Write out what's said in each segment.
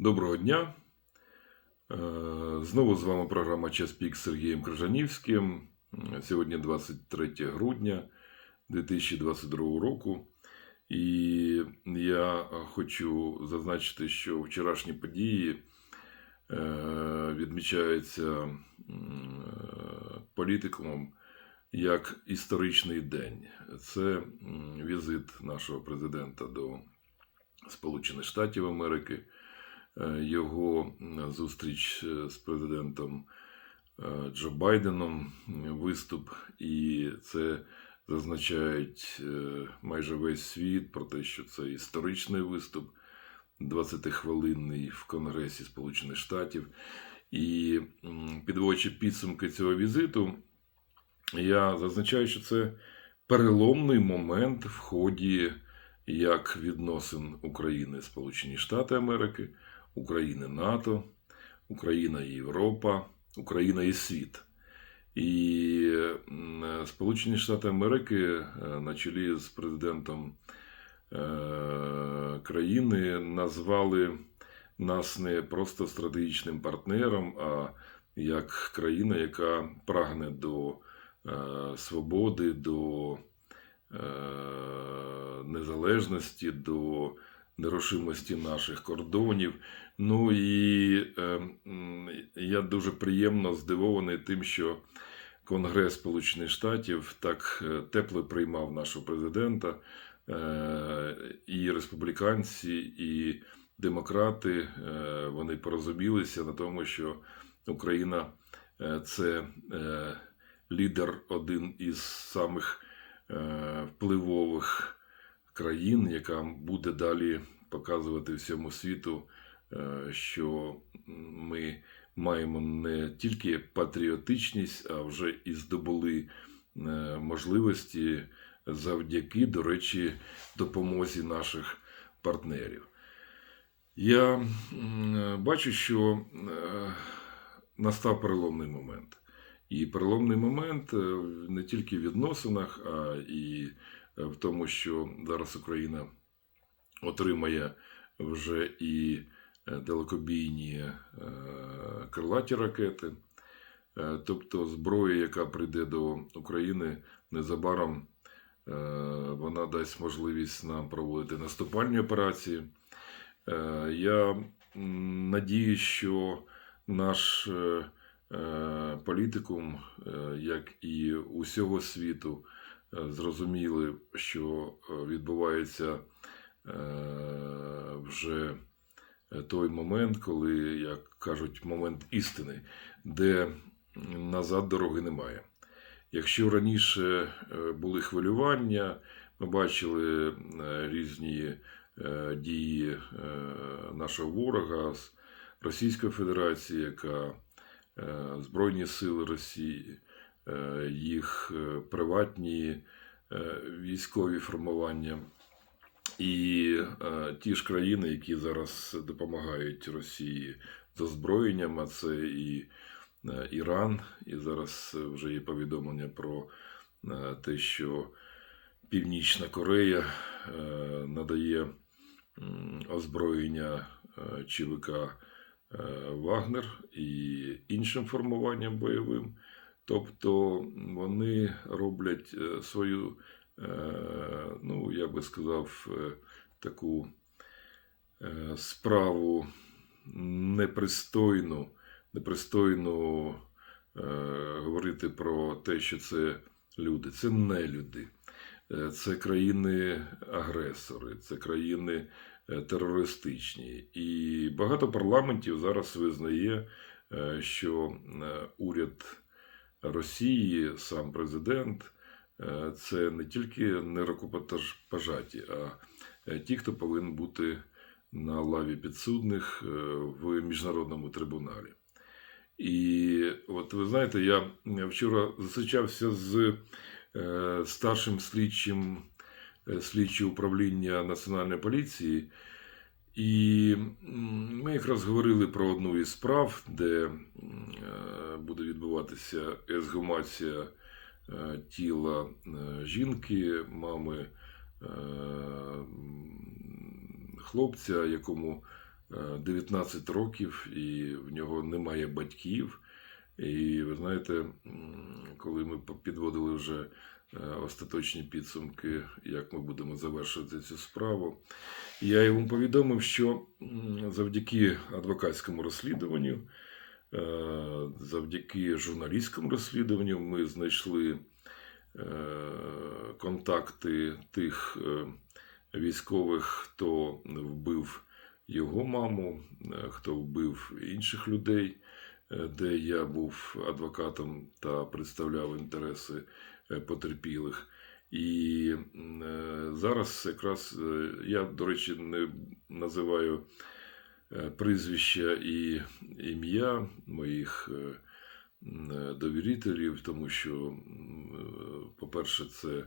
Доброго дня. Е, Знову з вами програма Час Пік з Сергієм Крижанівським. Сьогодні 23 грудня 2022 року. І я хочу зазначити, що вчорашні події е, відмічаються політикумом як історичний день. Це візит нашого президента до Сполучених Штатів Америки, його зустріч е, з президентом е, Джо Байденом, виступ, і це зазначають е, майже весь світ про те, що це історичний виступ, 20-хвилинний в Конгресі Сполучених Штатів. І підводячи підсумки цього візиту, я зазначаю, що це переломний момент в ході як відносин України Сполучені Штати Америки, України НАТО, Україна і Європа, Україна і світ. І Сполучені Штати Америки е, на чолі з президентом е, країни назвали нас не просто стратегічним партнером, а як країна, яка прагне до е, свободи, до незалежності, до нерушимості наших кордонів. Ну і е, я дуже приємно здивований тим, що Конгрес Сполучених Штатів так е, тепло приймав нашого президента, е, і республіканці, і демократи е, вони порозумілися на тому, що Україна це лідер один із самих впливових країн, яка буде далі показувати всьому світу, е, що ми маємо не тільки патріотичність, а вже і здобули е, можливості завдяки, до речі, допомозі наших партнерів. Я бачу, що е, настав переломний момент. І переломний момент не тільки в відносинах, а і в тому, що зараз Україна отримає вже і е, далекобійні е, крилаті ракети. Е, Тобто зброя, яка прийде до України незабаром, е, вона дасть можливість нам проводити наступальні операції. Е, Я м, надіюсь, що наш е, е, політикум, е, як і усього світу, е, зрозуміли, що е, відбувається е, вже той момент, коли, як кажуть, момент істини, де назад дороги немає. Якщо раніше е, були хвилювання, ми бачили е, різні е, дії е, нашого ворога з Російської Федерації, яка е, Збройні Сили Росії, е, їх е, приватні е, військові формування. І е, ті ж країни, які зараз допомагають Росії з озброєнням, а це і е, Іран, і зараз вже є повідомлення про е, те, що Північна Корея е, надає озброєння е, ЧВК е, Вагнер і іншим формуванням бойовим. Тобто вони роблять е, свою, е, ну я би сказав, е, таку справу непристойну, непристойну говорити про те, що це люди. Це не люди. Це країни-агресори, це країни терористичні. І багато парламентів зараз визнає, що уряд Росії, сам президент, е, це не тільки не рукопожаті, а е, ті, хто повинен бути на лаві підсудних е, в міжнародному трибуналі. І от ви знаєте, я вчора зустрічався з старшим слідчим слідчого управління Національної поліції, і ми якраз говорили про одну із справ, де е, буде відбуватися ексгумація е, тіла е, жінки, мами хлопця, якому е, 19 років, і в нього немає батьків. І ви знаєте, коли ми підводили вже остаточні підсумки, як ми будемо завершувати цю справу, я йому повідомив, що завдяки адвокатському розслідуванню, е, завдяки журналістському розслідуванню, ми знайшли е, контакти тих е, військових, хто вбив його маму, е, хто вбив інших людей, е, де я був адвокатом та представляв інтереси е, потерпілих. І е, зараз якраз е, я, до речі, не називаю е, прізвища і ім'я моїх е, е, довірителів, тому що, е, по-перше, це е,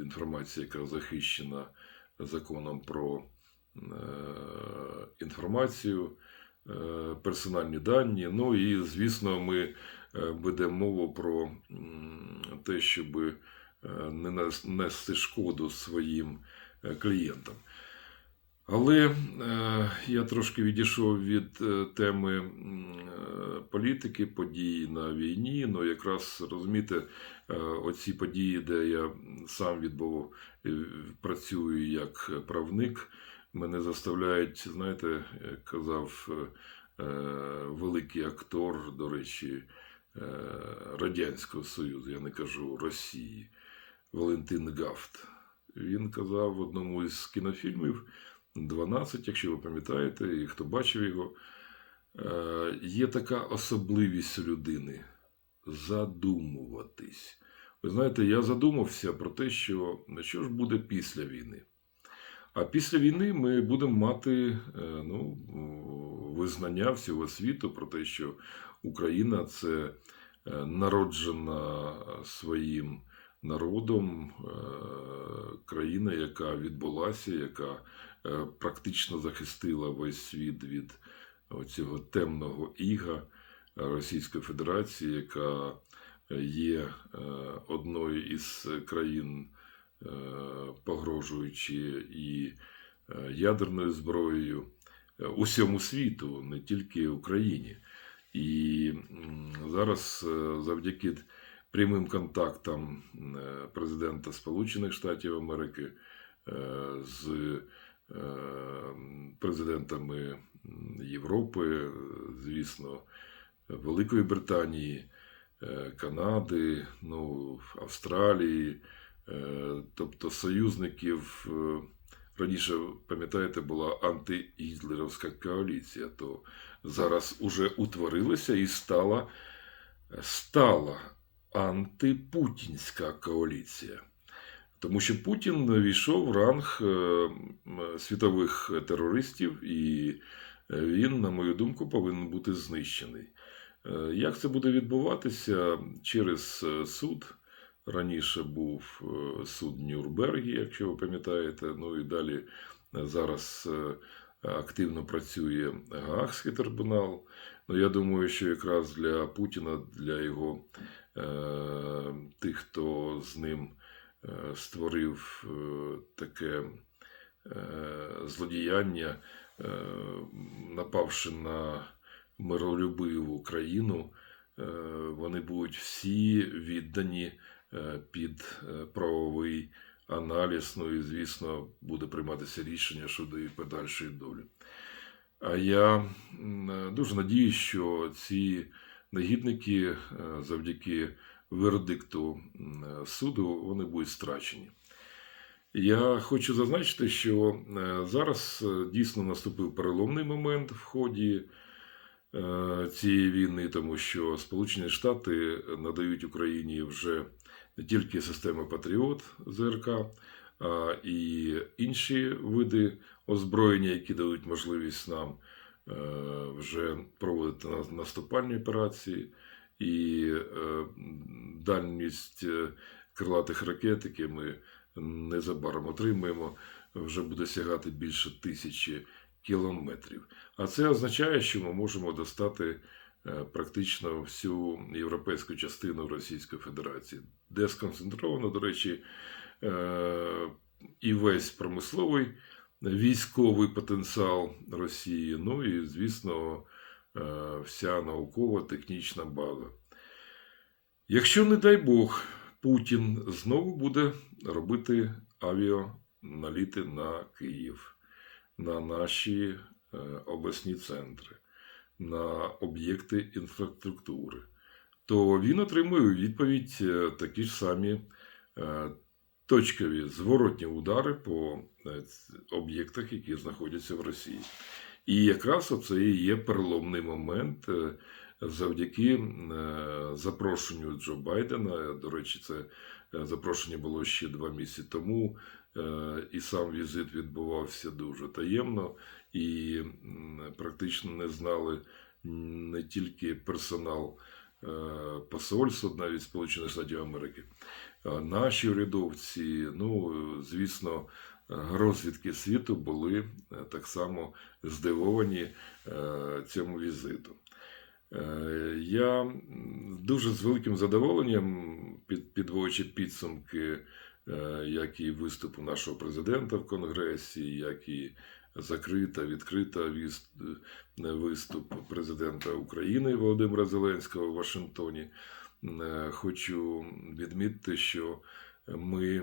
інформація, яка захищена законом про е, інформацію, е, персональні дані. Ну і, звісно, ми е, ведемо мову про те, щоб е, не нести шкоду своїм е, клієнтам. Але е, я трошки відійшов від теми політики, подій на війні. Ну, якраз розумієте, оці події, де я сам відбув, працюю як правник, мене заставляють, знаєте, казав великий актор, до речі, Радянського Союзу, я не кажу Росії, Валентин Гафт. Він казав в одному із кінофільмів 12, якщо ви пам'ятаєте, і хто бачив його, е, є така особливість людини задумуватись. Ви знаєте, я задумався про те, що що ж буде після війни. А після війни ми будемо мати е, ну, визнання всього світу про те, що Україна це е, народжена своїм народом е, країна, яка відбулася, яка е, практично захистила весь світ від цього темного іга Російської Федерації, яка є е, одною із країн, е, погрожуючи і е, ядерною зброєю е, усьому світу, не тільки Україні. І зараз е, завдяки прямим контактам е, президента Сполучених Штатів Америки е, з президентами Європи, звісно, Великої Британії, Канади, ну, Австралії, тобто союзників. Раніше, пам'ятаєте, була антигітлерівська коаліція, то зараз уже утворилася і стала, стала антипутінська коаліція. Тому що Путін війшов в ранг е, світових терористів, і він, на мою думку, повинен бути знищений. Е, Як це буде відбуватися через е, суд? Раніше був е, суд Нюрнбергі, якщо ви пам'ятаєте. Ну і далі е, зараз е, активно працює Гаагський трибунал. Ну, я думаю, що якраз для Путіна, для його тих, хто з ним створив таке злодіяння, напавши на миролюбиву країну, вони будуть всі віддані під е, правовий аналіз. Ну і, звісно, буде прийматися рішення щодо їх подальшої долі. А я е, дуже надіюсь, що ці негідники е, завдяки вердикту е, суду вони будуть страчені. Я хочу зазначити, що е, зараз е, дійсно наступив переломний момент в ході е, цієї війни, тому що Сполучені Штати надають Україні вже не тільки системи Патріот ЗРК, а і інші види озброєння, які дають можливість нам е, вже проводити наступальні операції, і е, дальність е, крилатих ракет, які ми незабаром отримаємо, вже буде сягати більше тисячі кілометрів. А це означає, що ми можемо достати практично всю європейську частину Російської Федерації, де сконцентровано, до речі, е, і весь промисловий військовий потенціал Росії, ну і, звісно, е, вся наукова-технічна база. Якщо, не дай Бог, Путін знову буде робити авіаналіти на Київ, на наші е, обласні центри, на об'єкти інфраструктури, то він отримує у відповідь е, такі ж самі е, точкові зворотні удари по е, об'єктах, які знаходяться в Росії. І якраз оце і є переломний момент завдяки запрошенню Джо Байдена. До речі, це запрошення було ще два місяці тому, і сам візит відбувався дуже таємно, і практично не знали не тільки персонал е, посольства, навіть Сполучених Штатів Америки, наші урядовці, ну, звісно, розвідки світу були е, так само здивовані е, цьому візиту. Я дуже з великим задоволенням, під, підводячи підсумки, як і виступу нашого президента в Конгресі, як і закрита, відкрита е, виступ президента України Володимира Зеленського в Вашингтоні. Е, Хочу відмітити, що ми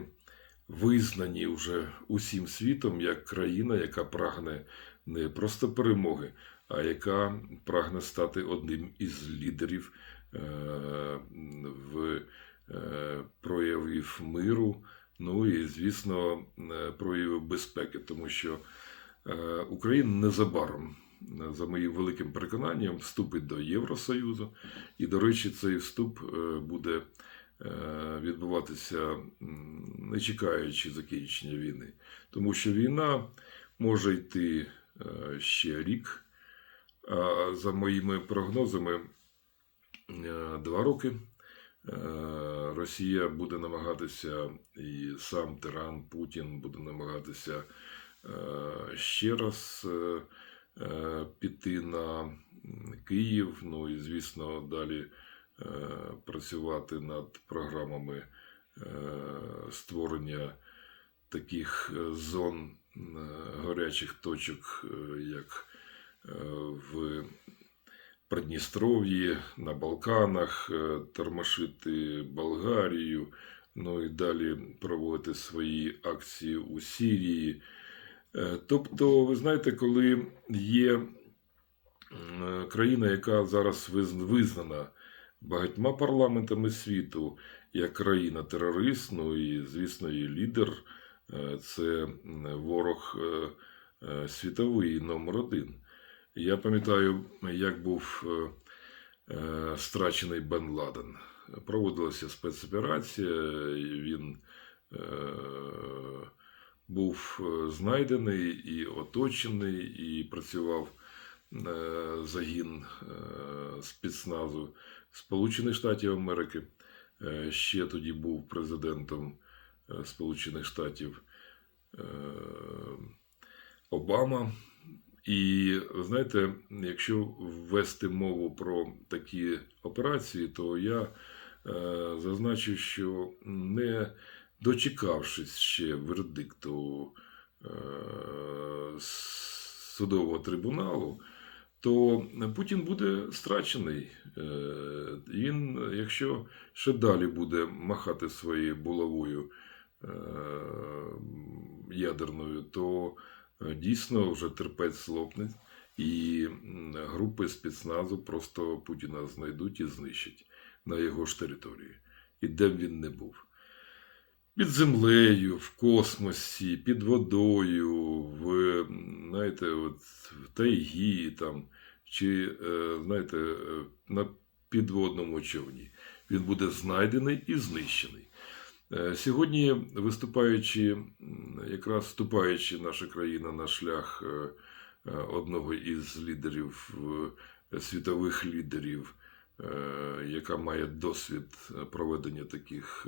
визнані вже усім світом як країна, яка прагне не просто перемоги, а яка прагне стати одним із лідерів е, в проявів миру, ну і, звісно, проявів безпеки, тому що Україна незабаром, е, за моїм великим переконанням, вступить до Євросоюзу. І, до речі, цей вступ е, буде е, відбуватися не чекаючи закінчення війни, тому що війна може йти е, ще рік. А за моїми прогнозами, е, два роки е, Росія буде намагатися, і сам тиран Путін буде намагатися е, ще раз е, е, піти на Київ. Ну і, звісно, далі е, працювати над програмами е, створення таких е, зон е, гарячих точок, е, як е, в Придністров'ї, на Балканах, е, тормошити Болгарію, ну і далі проводити свої акції у Сирії. Е, Тобто, ви знаєте, коли є е, країна, яка зараз визнана багатьма парламентами світу як країна-терорист, ну і, звісно, її лідер е, це ворог світовий номер один. Я пам'ятаю, як був страчений Бен Ладен. Проводилася спецоперація, він був е, знайдений і оточений, і працював е, загін е, спецназу Сполучених Штатів Америки. Ще тоді був президентом Сполучених Штатів Обама. І знаєте, якщо ввести мову про такі операції, то я е, зазначу, що не дочекавшись ще вердикту е, судового трибуналу, то Путін буде страчений. Е, Він, якщо ще далі буде махати своєю булавою е, ядерною, то дійсно вже терпець лопне, і групи спецназу просто Путіна знайдуть і знищать на його ж території, і де б він не був. Під землею, в космосі, під водою, в, знаєте, от, в тайгі, там, чи, е, знаєте, е, на підводному човні. Він буде знайдений і знищений. Е, Сьогодні, виступаючи, якраз вступаючи наша країна на шлях одного із лідерів, світових лідерів, яка має досвід проведення таких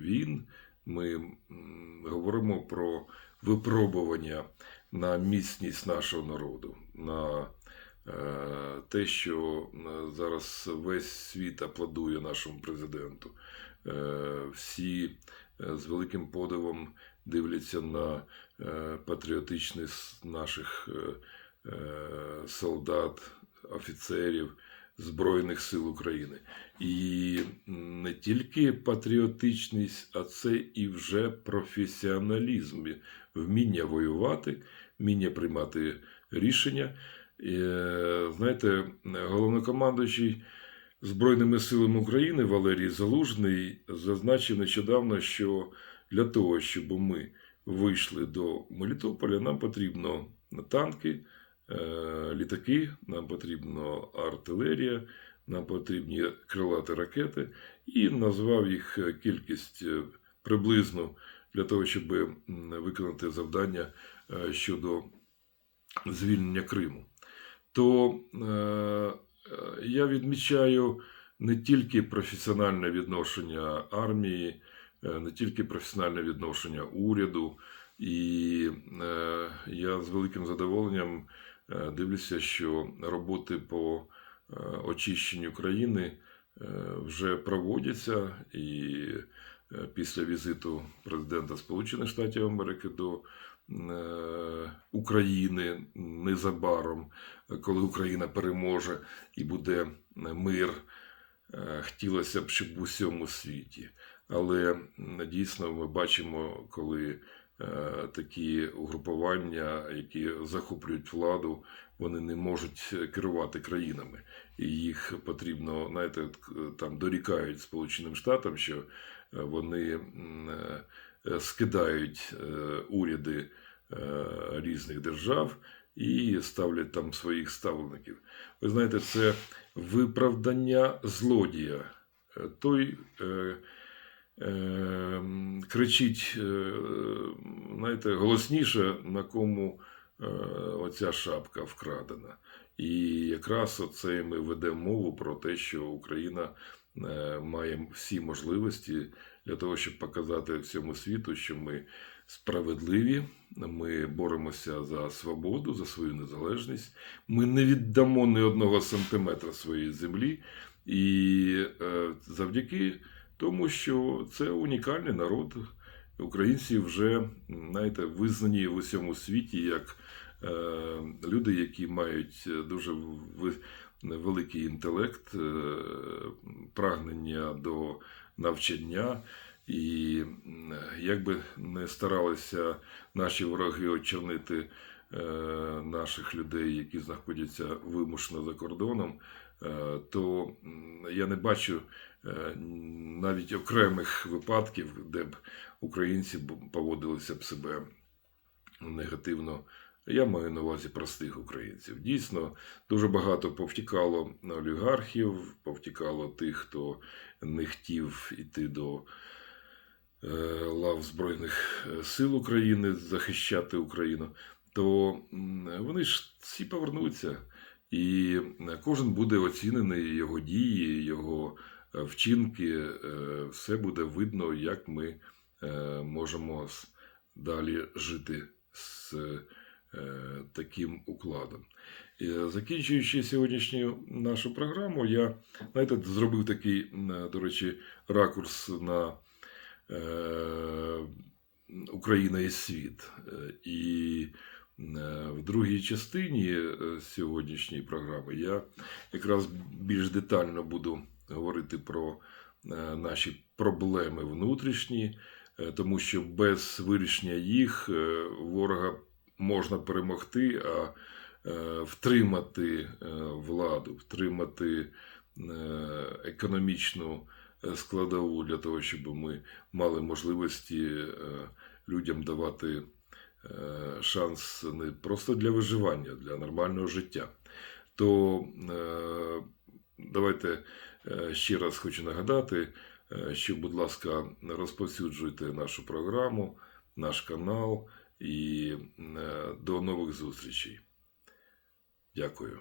війн, ми говоримо про випробування на міцність нашого народу, на е, те, що е, зараз весь світ аплодує нашому президенту. Е, Всі е, з великим подивом дивляться на е, патріотичність наших е, е, солдат, офіцерів Збройних сил України. І не тільки патріотичність, а це і вже професіоналізм, вміння воювати, вміння приймати рішення. І, е, знаєте, головнокомандуючий Збройними силами України Валерій Залужний зазначив нещодавно, що для того, щоб ми вийшли до Мелітополя, нам потрібно танки, е, літаки, нам потрібно артилерія, нам потрібні крилаті ракети, і назвав їх кількість е, приблизно для того, щоб виконати завдання е, щодо звільнення Криму. То е, е, я відмічаю не тільки професіональне відношення армії, е, не тільки професіональне відношення уряду, і е, я з великим задоволенням е, дивлюся, що роботи по е, очищенню країни е, вже проводяться, і е, після візиту президента Сполучених Штатів Америки до е, України незабаром, коли Україна переможе і буде мир, е, хотілося б, щоб в усьому світі. Але дійсно ми бачимо, коли е, такі угрупування, які захоплюють владу, вони не можуть керувати країнами. І їх потрібно, знаєте, е, там дорікають Сполученим Штатам, що е, вони е, е, скидають е, уряди е, різних держав і ставлять там своїх ставлеників. Ви знаєте, це виправдання злодія. Е, Той е, е, кричить, е, знаєте, голосніше, на кому е, оця шапка вкрадена. І якраз оце ми ведемо мову про те, що Україна е, має всі можливості для того, щоб показати всьому світу, що ми справедливі, ми боремося за свободу, за свою незалежність. Ми не віддамо ні одного сантиметра своєї землі. І завдяки тому, що це унікальний народ. Українці вже, знаєте, визнані в усьому світі як е, люди, які мають дуже ви- великий інтелект, е, прагнення до навчання. І як би не старалися наші вороги очернити е, наших людей, які знаходяться вимушено за кордоном, е, то я не бачу е, навіть окремих випадків, де б українці поводилися б себе негативно. Я маю на увазі простих українців. Дійсно, дуже багато повтікало олігархів, повтікало тих, хто не хотів іти до е, лав Збройних е, сил України, захищати Україну, то вони ж всі повернуться, і е, кожен буде оцінений його дії, його е, вчинки. е, Все буде видно, як ми е, можемо далі жити з е, таким укладом. Е, Закінчуючи сьогоднішню нашу програму, я знаєте, зробив такий, до речі, ракурс на е, Україна і світ. Е, І е, в другій частині е, сьогоднішньої програми я якраз більш детально буду говорити про е, наші проблеми внутрішні, е, тому що без вирішення їх е, ворога можна перемогти, а втримати владу, втримати економічну складову для того, щоб ми мали можливості людям давати шанс не просто для виживання, для нормального життя. То давайте ще раз хочу нагадати, е, що, будь ласка, розповсюджуйте нашу програму, наш канал і е, до нових зустрічей. Дякую.